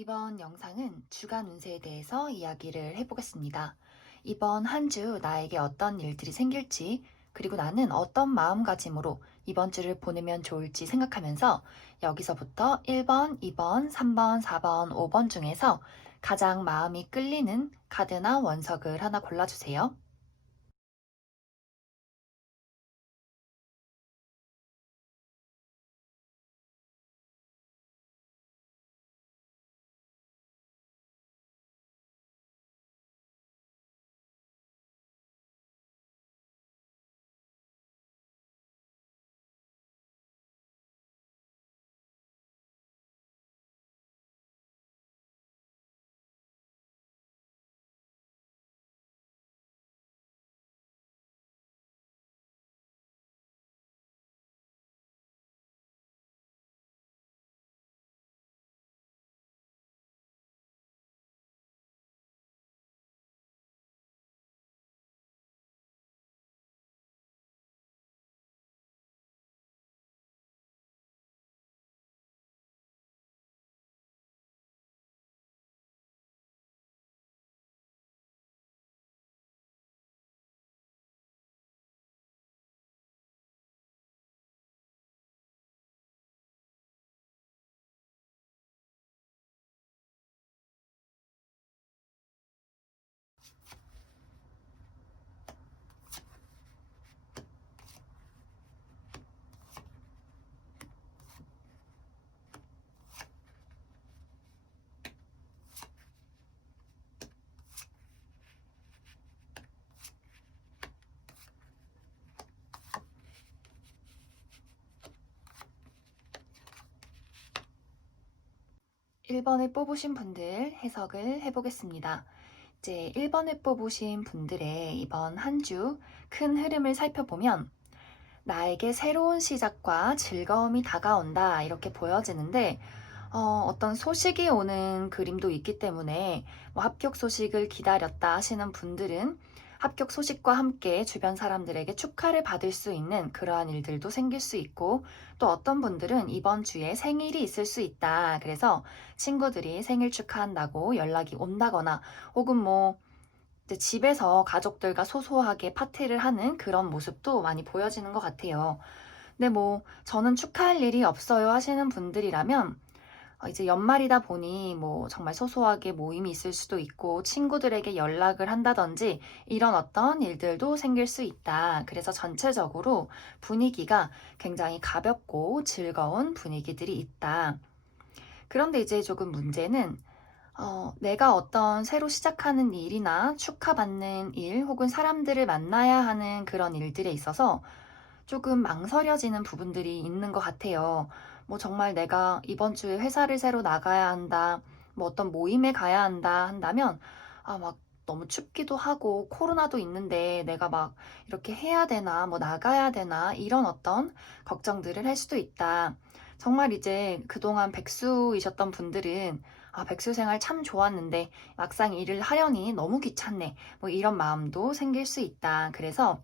이번 영상은 주간 운세에 대해서 이야기를 해보겠습니다. 이번 한 주 나에게 어떤 일들이 생길지, 그리고 나는 어떤 마음가짐으로 이번 주를 보내면 좋을지 생각하면서 여기서부터 1번, 2번, 3번, 4번, 5번 중에서 가장 마음이 끌리는 카드나 원석을 하나 골라주세요. 1번을 뽑으신 분들 해석을 해보겠습니다. 이제 1번을 뽑으신 분들의 이번 한 주 큰 흐름을 살펴보면 나에게 새로운 시작과 즐거움이 다가온다 이렇게 보여지는데 어떤 소식이 오는 그림도 있기 때문에 뭐 합격 소식을 기다렸다 하시는 분들은 합격 소식과 함께 주변 사람들에게 축하를 받을 수 있는 그러한 일들도 생길 수 있고, 또 어떤 분들은 이번 주에 생일이 있을 수 있다. 그래서 친구들이 생일 축하한다고 연락이 온다거나, 혹은 뭐 이제 집에서 가족들과 소소하게 파티를 하는 그런 모습도 많이 보여지는 것 같아요. 근데 뭐 저는 축하할 일이 없어요 하시는 분들이라면 이제 연말이다 보니 뭐 정말 소소하게 모임이 있을 수도 있고 친구들에게 연락을 한다든지 이런 어떤 일들도 생길 수 있다. 그래서 전체적으로 분위기가 굉장히 가볍고 즐거운 분위기들이 있다. 그런데 이제 조금 문제는 내가 어떤 새로 시작하는 일이나 축하받는 일 혹은 사람들을 만나야 하는 그런 일들에 있어서 조금 망설여지는 부분들이 있는 것 같아요. 뭐 정말 내가 이번 주에 회사를 새로 나가야 한다, 뭐 어떤 모임에 가야 한다 한다면, 막 너무 춥기도 하고 코로나도 있는데 내가 막 이렇게 해야 되나, 뭐 나가야 되나, 이런 어떤 걱정들을 할 수도 있다. 정말 이제 그동안 백수이셨던 분들은 백수 생활 참 좋았는데 막상 일을 하려니 너무 귀찮네. 뭐 이런 마음도 생길 수 있다. 그래서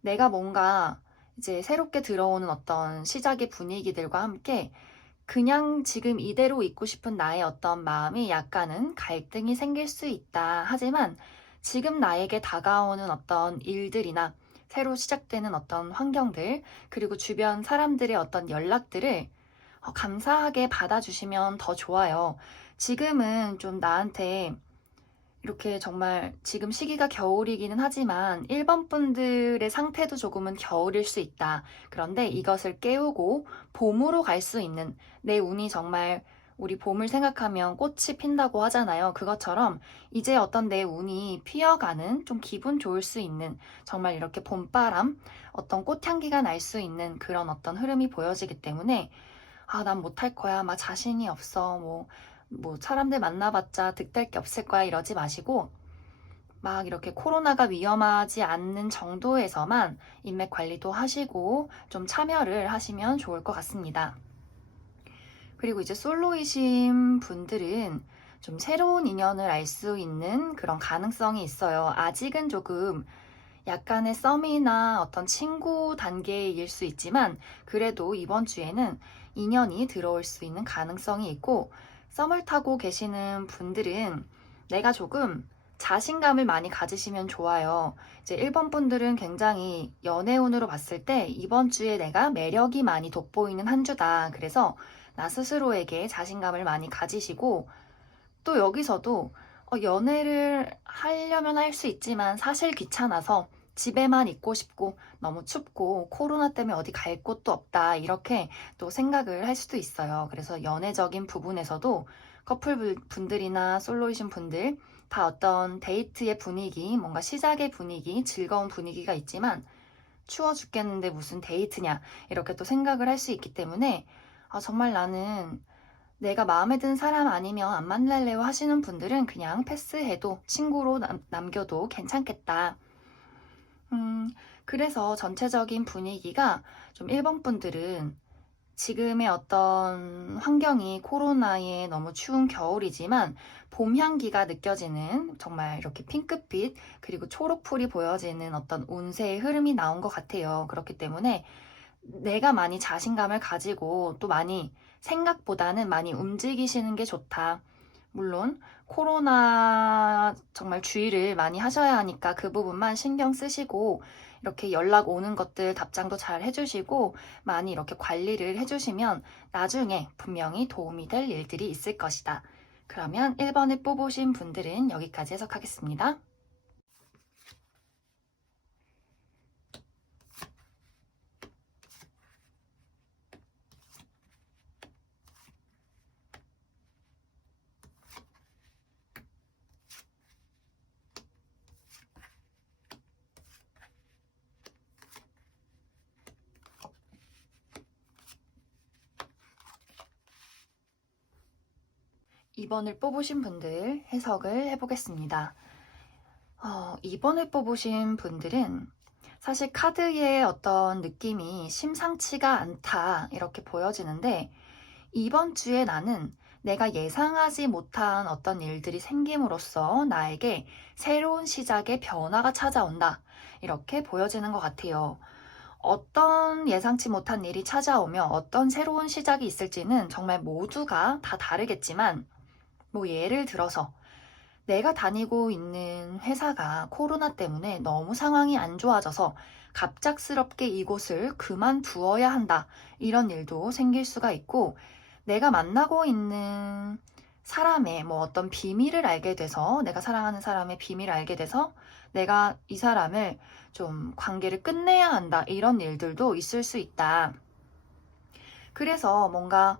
내가 뭔가 이제 새롭게 들어오는 어떤 시작의 분위기들과 함께 그냥 지금 이대로 있고 싶은 나의 어떤 마음이 약간은 갈등이 생길 수 있다. 하지만 지금 나에게 다가오는 어떤 일들이나 새로 시작되는 어떤 환경들, 그리고 주변 사람들의 어떤 연락들을 감사하게 받아주시면 더 좋아요. 지금은 좀 나한테 이렇게 정말 지금 시기가 겨울이기는 하지만 1번 분들의 상태도 조금은 겨울일 수 있다. 그런데 이것을 깨우고 봄으로 갈 수 있는, 내 운이 정말, 우리 봄을 생각하면 꽃이 핀다고 하잖아요. 그것처럼 이제 어떤 내 운이 피어가는 좀 기분 좋을 수 있는, 정말 이렇게 봄바람, 어떤 꽃향기가 날 수 있는 그런 어떤 흐름이 보여지기 때문에 난 못할 거야. 막 자신이 없어. 뭐 사람들 만나봤자 득될 게 없을 거야 이러지 마시고, 막 이렇게 코로나가 위험하지 않는 정도에서만 인맥 관리도 하시고 좀 참여를 하시면 좋을 것 같습니다. 그리고 이제 솔로이신 분들은 좀 새로운 인연을 알 수 있는 그런 가능성이 있어요. 아직은 조금 약간의 썸이나 어떤 친구 단계일 수 있지만, 그래도 이번 주에는 인연이 들어올 수 있는 가능성이 있고, 썸을 타고 계시는 분들은 내가 조금 자신감을 많이 가지시면 좋아요. 이제 1번 분들은 굉장히 연애운으로 봤을 때 이번 주에 내가 매력이 많이 돋보이는 한 주다. 그래서 나 스스로에게 자신감을 많이 가지시고 또 여기서도 연애를 하려면 할 수 있지만 사실 귀찮아서 집에만 있고 싶고 너무 춥고 코로나 때문에 어디 갈 곳도 없다 이렇게 또 생각을 할 수도 있어요. 그래서 연애적인 부분에서도 커플 분들이나 솔로이신 분들 다 어떤 데이트의 분위기, 뭔가 시작의 분위기, 즐거운 분위기가 있지만 추워 죽겠는데 무슨 데이트냐 이렇게 또 생각을 할 수 있기 때문에 정말 나는 내가 마음에 드는 사람 아니면 안 만날래요 하시는 분들은 그냥 패스해도 친구로 남겨도 괜찮겠다. 그래서 전체적인 분위기가 좀 1번 분들은 지금의 어떤 환경이 코로나에 너무 추운 겨울이지만 봄 향기가 느껴지는 정말 이렇게 핑크빛 그리고 초록풀이 보여지는 어떤 운세의 흐름이 나온 것 같아요. 그렇기 때문에 내가 많이 자신감을 가지고 또 많이 생각보다는 많이 움직이시는 게 좋다. 물론 코로나 정말 주의를 많이 하셔야 하니까 그 부분만 신경 쓰시고 이렇게 연락 오는 것들 답장도 잘 해주시고 많이 이렇게 관리를 해주시면 나중에 분명히 도움이 될 일들이 있을 것이다. 그러면 1번을 뽑으신 분들은 여기까지 해석하겠습니다. (2번을) 뽑으신 분들 해석을 해보겠습니다. 2번을 뽑으신 분들은 사실 카드의 어떤 느낌이 심상치가 않다 이렇게 보여지는데 이번 주에 나는 내가 예상하지 못한 어떤 일들이 생김으로써 나에게 새로운 시작의 변화가 찾아온다 이렇게 보여지는 것 같아요. 어떤 예상치 못한 일이 찾아오며 어떤 새로운 시작이 있을지는 정말 모두가 다 다르겠지만 뭐 예를 들어서 내가 다니고 있는 회사가 코로나 때문에 너무 상황이 안 좋아져서 갑작스럽게 이곳을 그만두어야 한다. 이런 일도 생길 수가 있고, 내가 만나고 있는 사람의 뭐 어떤 비밀을 알게 돼서, 내가 사랑하는 사람의 비밀을 알게 돼서, 내가 이 사람을 좀 관계를 끝내야 한다. 이런 일들도 있을 수 있다. 그래서 뭔가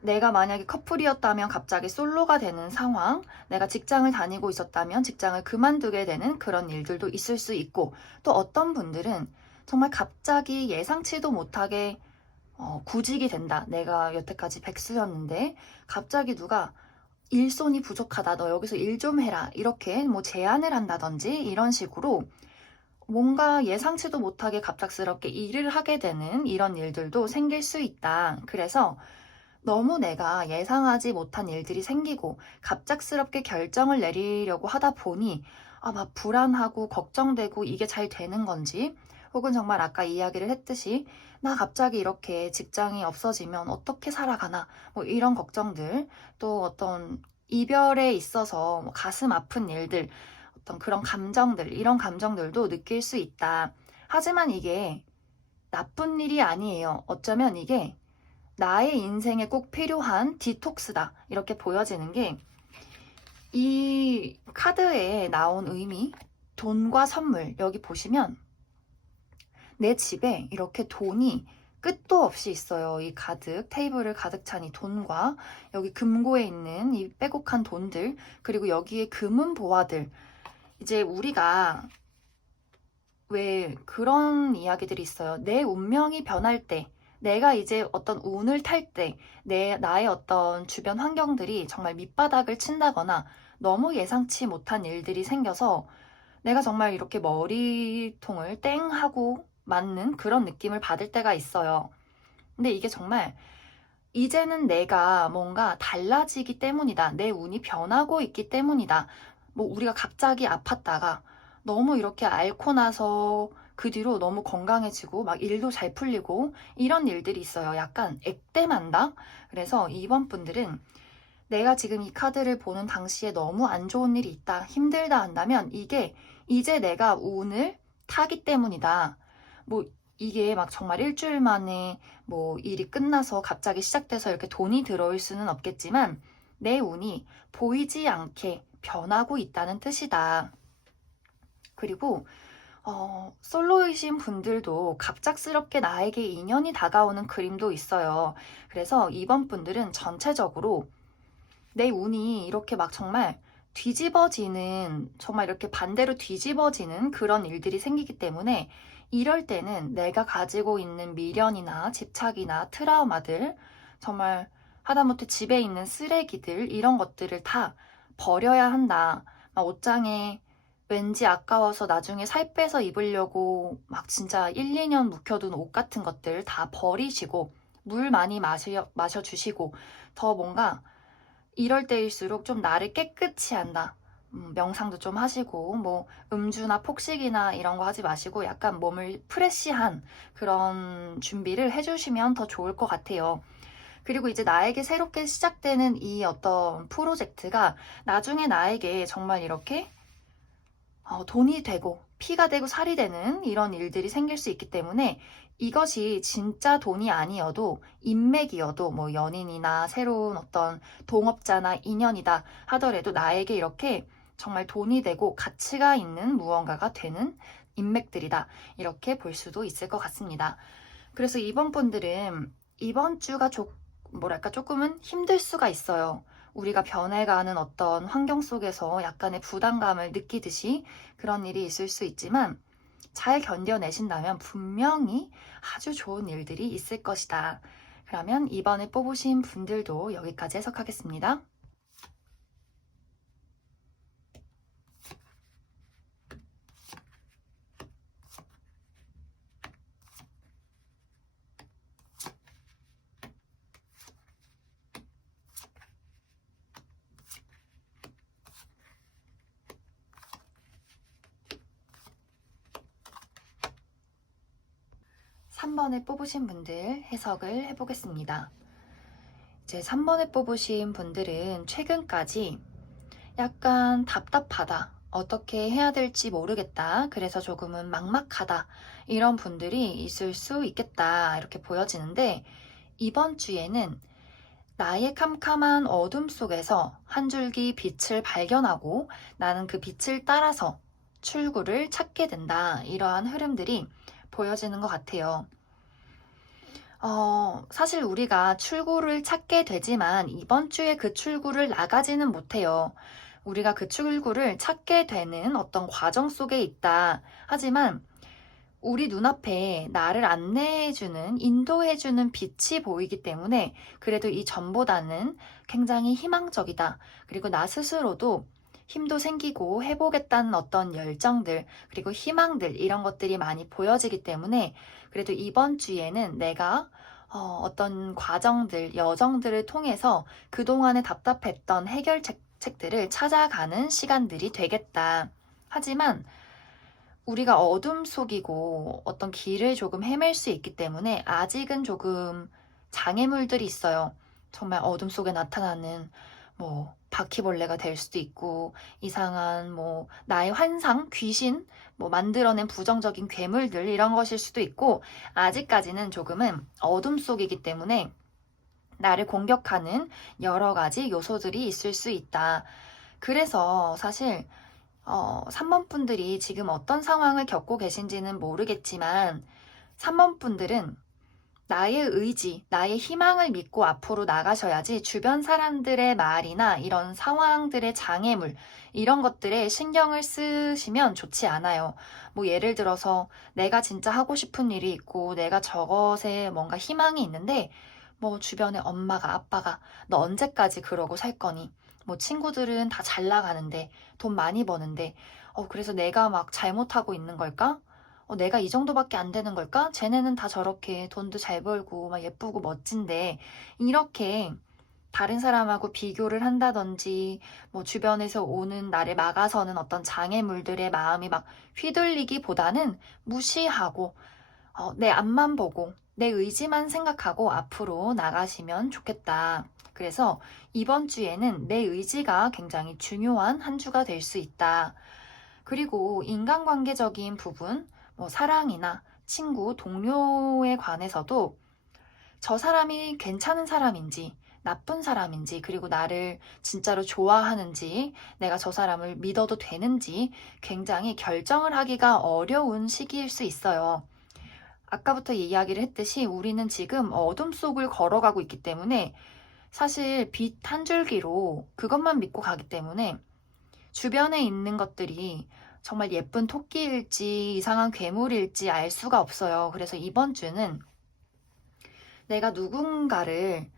내가 만약에 커플이었다면 갑자기 솔로가 되는 상황, 내가 직장을 다니고 있었다면 직장을 그만두게 되는 그런 일들도 있을 수 있고, 또 어떤 분들은 정말 갑자기 예상치도 못하게 구직이 된다. 내가 여태까지 백수였는데 갑자기 누가 일손이 부족하다. 너 여기서 일 좀 해라. 이렇게 뭐 제안을 한다든지 이런 식으로 뭔가 예상치도 못하게 갑작스럽게 일을 하게 되는 이런 일들도 생길 수 있다. 그래서 너무 내가 예상하지 못한 일들이 생기고 갑작스럽게 결정을 내리려고 하다 보니 막 불안하고 걱정되고 이게 잘 되는 건지 혹은 정말 아까 이야기를 했듯이 나 갑자기 이렇게 직장이 없어지면 어떻게 살아가나 뭐 이런 걱정들 또 어떤 이별에 있어서 뭐 가슴 아픈 일들 어떤 그런 감정들 이런 감정들도 느낄 수 있다. 하지만 이게 나쁜 일이 아니에요. 어쩌면 이게 나의 인생에 꼭 필요한 디톡스다. 이렇게 보여지는 게 이 카드에 나온 의미, 돈과 선물. 여기 보시면 내 집에 이렇게 돈이 끝도 없이 있어요. 이 가득, 테이블을 가득 찬 이 돈과 여기 금고에 있는 이 빼곡한 돈들, 그리고 여기에 금은 보화들. 이제 우리가 왜 그런 이야기들이 있어요. 내 운명이 변할 때, 내가 이제 어떤 운을 탈 때, 나의 어떤 주변 환경들이 정말 밑바닥을 친다거나 너무 예상치 못한 일들이 생겨서 내가 정말 이렇게 머리통을 땡 하고 맞는 그런 느낌을 받을 때가 있어요. 근데 이게 정말 이제는 내가 뭔가 달라지기 때문이다. 내 운이 변하고 있기 때문이다. 뭐 우리가 갑자기 아팠다가 너무 이렇게 앓고 나서 그 뒤로 너무 건강해지고 막 일도 잘 풀리고 이런 일들이 있어요. 약간 액땜한다? 그래서 이번 분들은 내가 지금 이 카드를 보는 당시에 너무 안 좋은 일이 있다, 힘들다 한다면 이게 이제 내가 운을 타기 때문이다. 뭐 이게 막 정말 일주일 만에 뭐 일이 끝나서 갑자기 시작돼서 이렇게 돈이 들어올 수는 없겠지만 내 운이 보이지 않게 변하고 있다는 뜻이다. 그리고 솔로이신 분들도 갑작스럽게 나에게 인연이 다가오는 그림도 있어요. 그래서 이번 분들은 전체적으로 내 운이 이렇게 막 정말 뒤집어지는, 정말 이렇게 반대로 뒤집어지는 그런 일들이 생기기 때문에 이럴 때는 내가 가지고 있는 미련이나 집착이나 트라우마들, 정말 하다못해 집에 있는 쓰레기들, 이런 것들을 다 버려야 한다. 막 옷장에 왠지 아까워서 나중에 살 빼서 입으려고 막 진짜 1, 2년 묵혀둔 옷 같은 것들 다 버리시고 물 많이 마셔주시고 더 뭔가 이럴 때일수록 좀 나를 깨끗이 한다. 명상도 좀 하시고 뭐 음주나 폭식이나 이런 거 하지 마시고 약간 몸을 프레시한 그런 준비를 해주시면 더 좋을 것 같아요. 그리고 이제 나에게 새롭게 시작되는 이 어떤 프로젝트가 나중에 나에게 정말 이렇게 돈이 되고 피가 되고 살이 되는 이런 일들이 생길 수 있기 때문에 이것이 진짜 돈이 아니어도 인맥이어도 뭐 연인이나 새로운 어떤 동업자나 인연이다 하더라도 나에게 이렇게 정말 돈이 되고 가치가 있는 무언가가 되는 인맥들이다, 이렇게 볼 수도 있을 것 같습니다. 그래서 이번 분들은 이번 주가 뭐랄까 조금은 힘들 수가 있어요. 우리가 변해가는 어떤 환경 속에서 약간의 부담감을 느끼듯이 그런 일이 있을 수 있지만 잘 견뎌내신다면 분명히 아주 좋은 일들이 있을 것이다. 그러면 이번에 뽑으신 분들도 여기까지 해석하겠습니다. 3번에 뽑으신 분들 해석을 해보겠습니다. 이제 3번에 뽑으신 분들은 최근까지 약간 답답하다, 어떻게 해야 될지 모르겠다, 그래서 조금은 막막하다, 이런 분들이 있을 수 있겠다, 이렇게 보여지는데 이번 주에는 나의 캄캄한 어둠 속에서 한 줄기 빛을 발견하고 나는 그 빛을 따라서 출구를 찾게 된다, 이러한 흐름들이 보여지는 것 같아요. 사실 우리가 출구를 찾게 되지만 이번 주에 그 출구를 나가지는 못해요. 우리가 그 출구를 찾게 되는 어떤 과정 속에 있다. 하지만 우리 눈앞에 나를 안내해주는, 인도해주는 빛이 보이기 때문에 그래도 이 전보다는 굉장히 희망적이다. 그리고 나 스스로도 힘도 생기고 해보겠다는 어떤 열정들, 그리고 희망들, 이런 것들이 많이 보여지기 때문에 그래도 이번 주에는 내가 어떤 과정들, 여정들을 통해서 그동안에 답답했던 해결책들을 찾아가는 시간들이 되겠다. 하지만 우리가 어둠 속이고 어떤 길을 조금 헤맬 수 있기 때문에 아직은 조금 장애물들이 있어요. 정말 어둠 속에 나타나는 뭐 바퀴벌레가 될 수도 있고 이상한 뭐 나의 환상, 귀신, 뭐 만들어낸 부정적인 괴물들, 이런 것일 수도 있고 아직까지는 조금은 어둠 속이기 때문에 나를 공격하는 여러 가지 요소들이 있을 수 있다. 그래서 사실 3번 분들이 지금 어떤 상황을 겪고 계신지는 모르겠지만 3번 분들은 나의 의지, 나의 희망을 믿고 앞으로 나가셔야지 주변 사람들의 말이나 이런 상황들의 장애물, 이런 것들에 신경을 쓰시면 좋지 않아요. 뭐 예를 들어서 내가 진짜 하고 싶은 일이 있고 내가 저것에 뭔가 희망이 있는데 뭐 주변에 엄마가, 아빠가 너 언제까지 그러고 살 거니? 뭐 친구들은 다 잘 나가는데 돈 많이 버는데 그래서 내가 막 잘못하고 있는 걸까? 내가 이 정도밖에 안 되는 걸까? 쟤네는 다 저렇게 돈도 잘 벌고 막 예쁘고 멋진데, 이렇게 다른 사람하고 비교를 한다든지 뭐 주변에서 오는 나를 막아서는 어떤 장애물들의 마음이 막 휘둘리기보다는 무시하고 내 앞만 보고 내 의지만 생각하고 앞으로 나가시면 좋겠다. 그래서 이번 주에는 내 의지가 굉장히 중요한 한 주가 될 수 있다. 그리고 인간관계적인 부분, 뭐 사랑이나 친구, 동료에 관해서도 저 사람이 괜찮은 사람인지, 나쁜 사람인지, 그리고 나를 진짜로 좋아하는지, 내가 저 사람을 믿어도 되는지 굉장히 결정을 하기가 어려운 시기일 수 있어요. 아까부터 이야기를 했듯이 우리는 지금 어둠 속을 걸어가고 있기 때문에 사실 빛 한 줄기로 그것만 믿고 가기 때문에 주변에 있는 것들이 정말 예쁜 토끼일지 이상한 괴물일지 알 수가 없어요. 그래서 이번 주는 내가 누군가를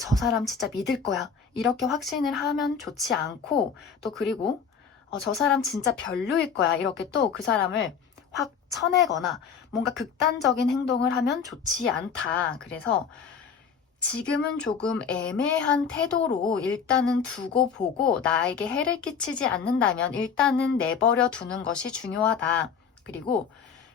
저 사람 진짜 믿을 거야. 이렇게 확신을 하면 좋지 않고 또 그리고 저 사람 진짜 별로일 거야. 이렇게 또 그 사람을 확 쳐내거나 뭔가 극단적인 행동을 하면 좋지 않다. 그래서 지금은 조금 애매한 태도로 일단은 두고 보고 나에게 해를 끼치지 않는다면 일단은 내버려 두는 것이 중요하다. 그리고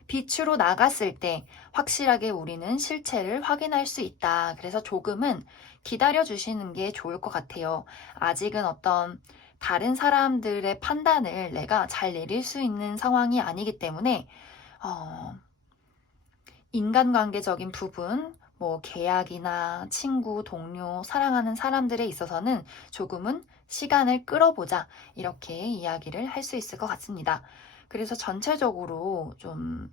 빛으로 나갔을 때 확실하게 우리는 실체를 확인할 수 있다. 그래서 조금은 기다려 주시는 게 좋을 것 같아요. 아직은 어떤 다른 사람들의 판단을 내가 잘 내릴 수 있는 상황이 아니기 때문에 인간관계적인 부분, 뭐 계약이나 친구, 동료, 사랑하는 사람들에 있어서는 조금은 시간을 끌어보자. 이렇게 이야기를 할 수 있을 것 같습니다. 그래서 전체적으로 좀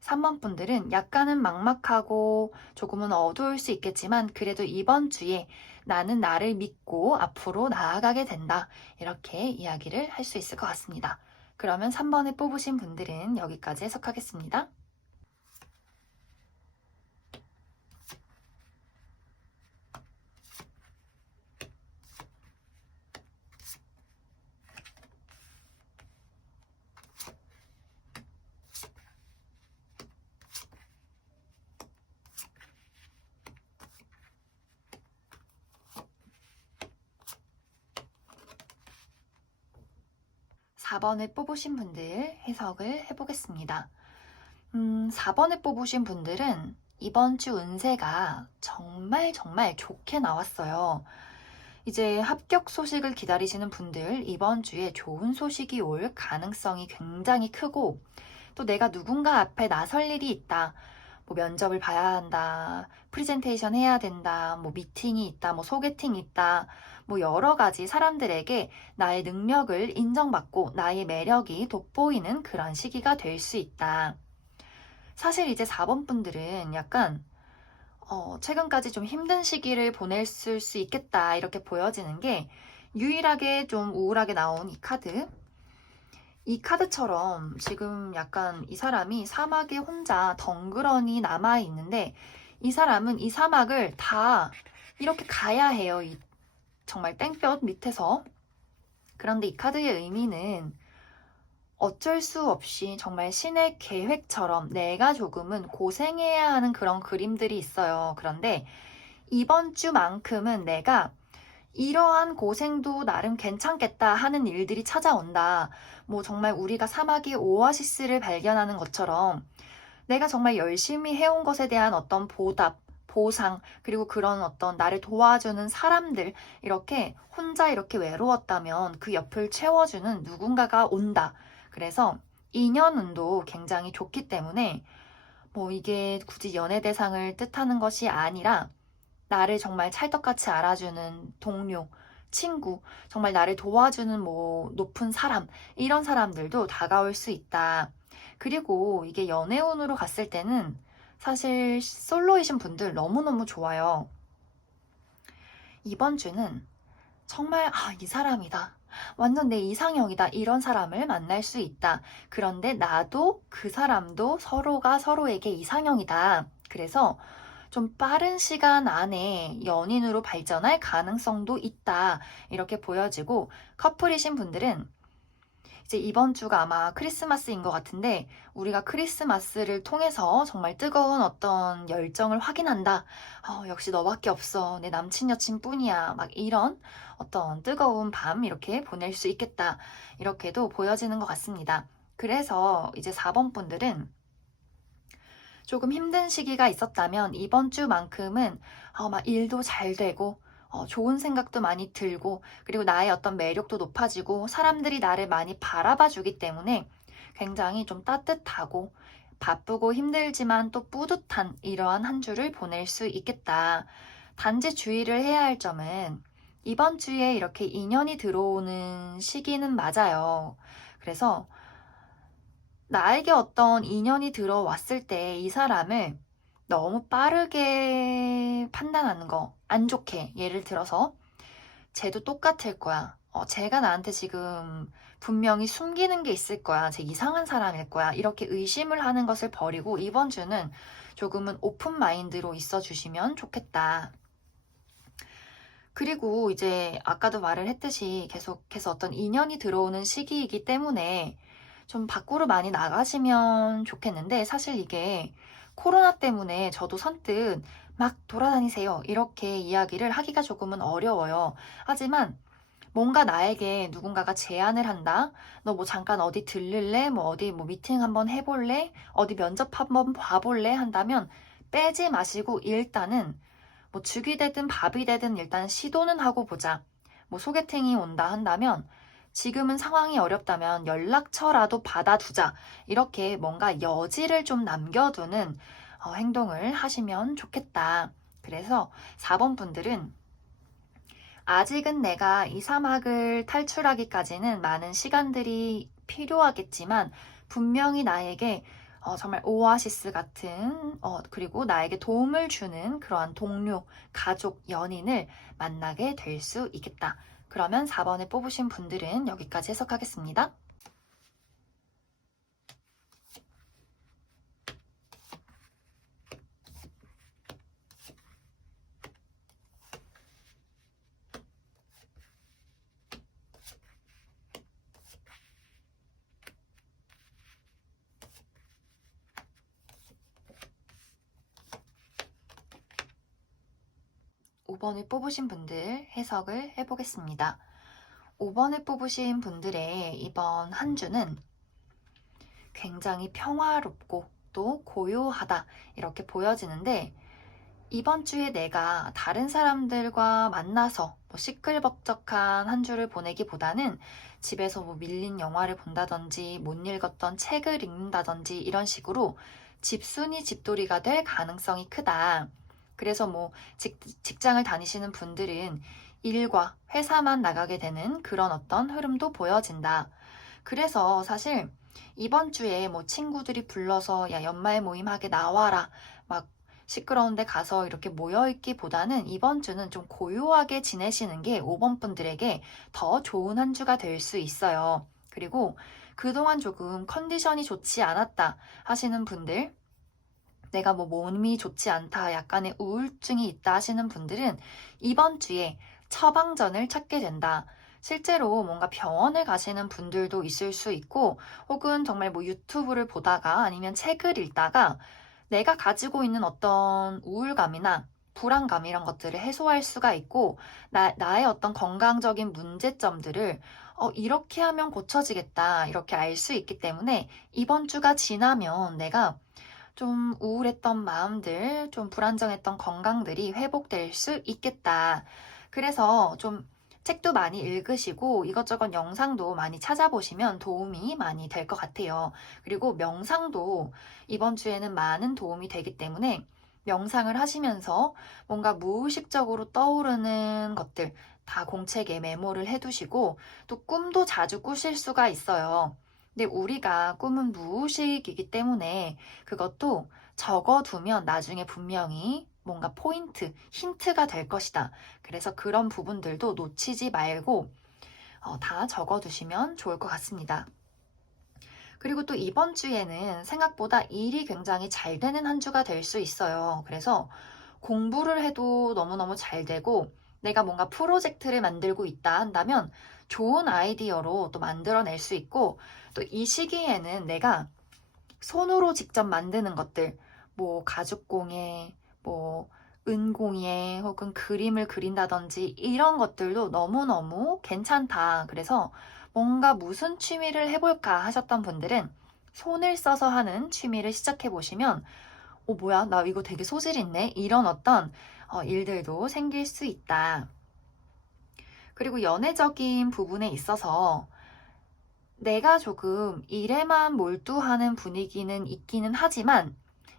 3번 분들은 약간은 막막하고 조금은 어두울 수 있겠지만 그래도 이번 주에 나는 나를 믿고 앞으로 나아가게 된다. 이렇게 이야기를 할 수 있을 것 같습니다. 그러면 3번을 뽑으신 분들은 여기까지 해석하겠습니다. 4번을 뽑으신 분들 해석을 해보겠습니다. 4번을 뽑으신 분들은 이번 주 운세가 정말 정말 좋게 나왔어요. 이제 합격 소식을 기다리시는 분들 이번 주에 좋은 소식이 올 가능성이 굉장히 크고 또 내가 누군가 앞에 나설 일이 있다. 뭐 면접을 봐야 한다. 프리젠테이션 해야 된다. 뭐 미팅이 있다. 뭐 소개팅이 있다. 뭐 여러 가지 사람들에게 나의 능력을 인정받고 나의 매력이 돋보이는 그런 시기가 될 수 있다. 사실 이제 4번 분들은 약간 최근까지 좀 힘든 시기를 보냈을 수 있겠다 이렇게 보여지는 게 유일하게 좀 우울하게 나온 이 카드. 이 카드처럼 지금 약간 이 사람이 사막에 혼자 덩그러니 남아 있는데 이 사람은 이 사막을 다 이렇게 가야 해요. 이 정말 땡볕 밑에서. 그런데 이 카드의 의미는 어쩔 수 없이 정말 신의 계획처럼 내가 조금은 고생해야 하는 그런 그림들이 있어요. 그런데 이번 주만큼은 내가 이러한 고생도 나름 괜찮겠다 하는 일들이 찾아온다. 뭐 정말 우리가 사막의 오아시스를 발견하는 것처럼 내가 정말 열심히 해온 것에 대한 어떤 보답, 보상, 그리고 그런 어떤 나를 도와주는 사람들, 이렇게 혼자 이렇게 외로웠다면 그 옆을 채워주는 누군가가 온다. 그래서 인연운도 굉장히 좋기 때문에 뭐 이게 굳이 연애 대상을 뜻하는 것이 아니라 나를 정말 찰떡같이 알아주는 동료, 친구, 정말 나를 도와주는 뭐 높은 사람, 이런 사람들도 다가올 수 있다. 그리고 이게 연애운으로 갔을 때는 사실 솔로이신 분들 너무너무 좋아요. 이번 주는 정말 이 사람이다. 완전 내 이상형이다. 이런 사람을 만날 수 있다. 그런데 나도 그 사람도 서로가 서로에게 이상형이다. 그래서 좀 빠른 시간 안에 연인으로 발전할 가능성도 있다. 이렇게 보여지고 커플이신 분들은 이제 이번 주가 아마 크리스마스인 것 같은데 우리가 크리스마스를 통해서 정말 뜨거운 어떤 열정을 확인한다. 역시 너밖에 없어. 내 남친 여친뿐이야. 막 이런 어떤 뜨거운 밤 이렇게 보낼 수 있겠다. 이렇게도 보여지는 것 같습니다. 그래서 이제 4번 분들은 조금 힘든 시기가 있었다면 이번 주만큼은 막 일도 잘 되고 좋은 생각도 많이 들고, 그리고 나의 어떤 매력도 높아지고, 사람들이 나를 많이 바라봐 주기 때문에 굉장히 좀 따뜻하고, 바쁘고 힘들지만 또 뿌듯한 이러한 한 주를 보낼 수 있겠다. 단지 주의를 해야 할 점은 이번 주에 이렇게 인연이 들어오는 시기는 맞아요. 그래서 나에게 어떤 인연이 들어왔을 때 이 사람을 너무 빠르게 판단하는 거 안 좋게, 예를 들어서 쟤도 똑같을 거야. 쟤가 나한테 지금 분명히 숨기는 게 있을 거야. 쟤 이상한 사람일 거야. 이렇게 의심을 하는 것을 버리고 이번 주는 조금은 오픈 마인드로 있어 주시면 좋겠다. 그리고 이제 아까도 말을 했듯이 계속해서 어떤 인연이 들어오는 시기이기 때문에 좀 밖으로 많이 나가시면 좋겠는데, 사실 이게 코로나 때문에 저도 선뜻 막 돌아다니세요 이렇게 이야기를 하기가 조금은 어려워요. 하지만 뭔가 나에게 누군가가 제안을 한다. 너 뭐 잠깐 어디 들를래? 뭐 어디 뭐 미팅 한번 해볼래? 어디 면접 한번 봐볼래? 한다면 빼지 마시고 일단은 뭐 죽이 되든 밥이 되든 일단 시도는 하고 보자. 뭐 소개팅이 온다 한다면 지금은 상황이 어렵다면 연락처라도 받아두자. 이렇게 뭔가 여지를 좀 남겨두는 행동을 하시면 좋겠다. 그래서 4번 분들은 아직은 내가 이 사막을 탈출하기까지는 많은 시간들이 필요하겠지만 분명히 나에게 정말 오아시스 같은 그리고 나에게 도움을 주는 그러한 동료, 가족, 연인을 만나게 될 수 있겠다. 그러면 4번을 뽑으신 분들은 여기까지 해석하겠습니다. 5번을 뽑으신 분들 해석을 해보겠습니다. 5번을 뽑으신 분들의 이번 한 주는 굉장히 평화롭고 또 고요하다 이렇게 보여지는데, 이번 주에 내가 다른 사람들과 만나서 뭐 시끌벅적한 한 주를 보내기보다는 집에서 뭐 밀린 영화를 본다든지 못 읽었던 책을 읽는다든지 이런 식으로 집순이 집돌이가 될 가능성이 크다. 그래서 뭐 직장을 다니시는 분들은 일과 회사만 나가게 되는 그런 어떤 흐름도 보여진다. 그래서 사실 이번 주에 뭐 친구들이 불러서 야 연말 모임하게 나와라 막 시끄러운데 가서 이렇게 모여있기보다는 이번 주는 좀 고요하게 지내시는 게 5번 분들에게 더 좋은 한 주가 될 수 있어요. 그리고 그동안 조금 컨디션이 좋지 않았다 하시는 분들, 내가 뭐 몸이 좋지 않다, 약간의 우울증이 있다 하시는 분들은 이번 주에 처방전을 찾게 된다. 실제로 뭔가 병원을 가시는 분들도 있을 수 있고, 혹은 정말 뭐 유튜브를 보다가 아니면 책을 읽다가 내가 가지고 있는 어떤 우울감이나 불안감 이런 것들을 해소할 수가 있고, 나의 어떤 건강적인 문제점들을 이렇게 하면 고쳐지겠다 이렇게 알 수 있기 때문에 이번 주가 지나면 내가 좀 우울했던 마음들, 좀 불안정했던 건강들이 회복될 수 있겠다. 그래서 좀 책도 많이 읽으시고 이것저것 영상도 많이 찾아보시면 도움이 많이 될 것 같아요. 그리고 명상도 이번 주에는 많은 도움이 되기 때문에 명상을 하시면서 뭔가 무의식적으로 떠오르는 것들 다 공책에 메모를 해두시고, 또 꿈도 자주 꾸실 수가 있어요. 근데 우리가 꿈은 무의식이기 때문에 그것도 적어두면 나중에 분명히 뭔가 포인트, 힌트가 될 것이다. 그래서 그런 부분들도 놓치지 말고 다 적어두시면 좋을 것 같습니다. 그리고 또 이번 주에는 생각보다 일이 굉장히 잘 되는 한 주가 될 수 있어요. 그래서 공부를 해도 너무너무 잘 되고, 내가 뭔가 프로젝트를 만들고 있다 한다면 좋은 아이디어로 또 만들어낼 수 있고, 또 이 시기에는 내가 손으로 직접 만드는 것들, 뭐 가죽공예, 뭐 은공예, 혹은 그림을 그린다든지 이런 것들도 너무너무 괜찮다. 그래서 뭔가 무슨 취미를 해볼까 하셨던 분들은 손을 써서 하는 취미를 시작해 보시면 뭐야, 나 이거 되게 소질 있네, 이런 어떤 일들도 생길 수 있다. 그리고 연애적인 부분에 있어서 내가 조금 일에만 몰두하는 분위기는 있기는 하지만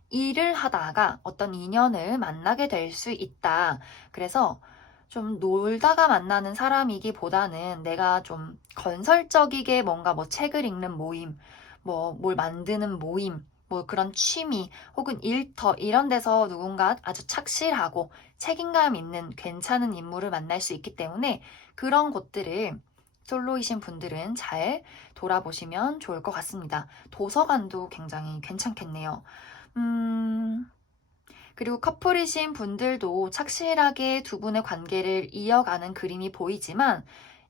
일을 하다가 어떤 인연을 만나게 될 수 있다. 그래서 좀 놀다가 만나는 사람이기보다는 내가 좀 건설적이게 뭔가 뭐 책을 읽는 모임, 뭐 뭘 만드는 모임, 뭐 그런 취미 혹은 일터 이런 데서 누군가 아주 착실하고 책임감 있는 괜찮은 인물을 만날 수 있기 때문에 그런 곳들을 솔로이신 분들은 잘 돌아보시면 좋을 것 같습니다. 도서관도 굉장히 괜찮겠네요. 음, 그리고 커플이신 분들도 착실하게 두 분의 관계를 이어가는 그림이 보이지만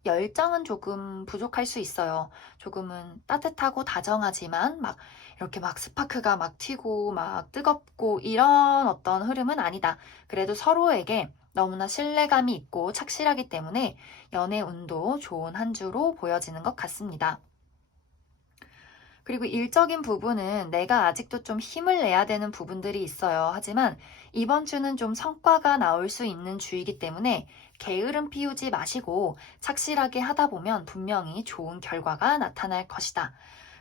열정은 조금 부족할 수 있어요. 조금은 따뜻하고 다정하지만 막 이렇게 막 스파크가 막 튀고 막 뜨겁고 이런 어떤 흐름은 아니다. 그래도 서로에게 너무나 신뢰감이 있고 착실하기 때문에 연애 운도 좋은 한 주로 보여지는 것 같습니다. 그리고 일적인 부분은 내가 아직도 좀 힘을 내야 되는 부분들이 있어요. 하지만 이번 주는 좀 성과가 나올 수 있는 주이기 때문에 게으름 피우지 마시고 착실하게 하다 보면 분명히 좋은 결과가 나타날 것이다.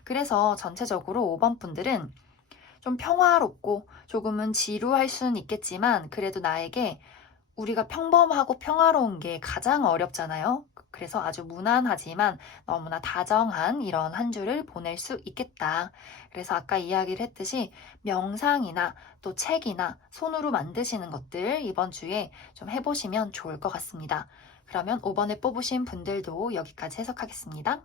그래서 전체적으로 5번 분들은 좀 평화롭고 조금은 지루할 수는 있겠지만 그래도 나에게 우리가 평범하고 평화로운 게 가장 어렵잖아요. 그래서 아주 무난하지만 너무나 다정한 이런 한 주를 보낼 수 있겠다. 그래서 아까 이야기를 했듯이 명상이나 또 책이나 손으로 만드시는 것들 이번 주에 좀 해보시면 좋을 것 같습니다. 그러면 5번에 뽑으신 분들도 여기까지 해석하겠습니다.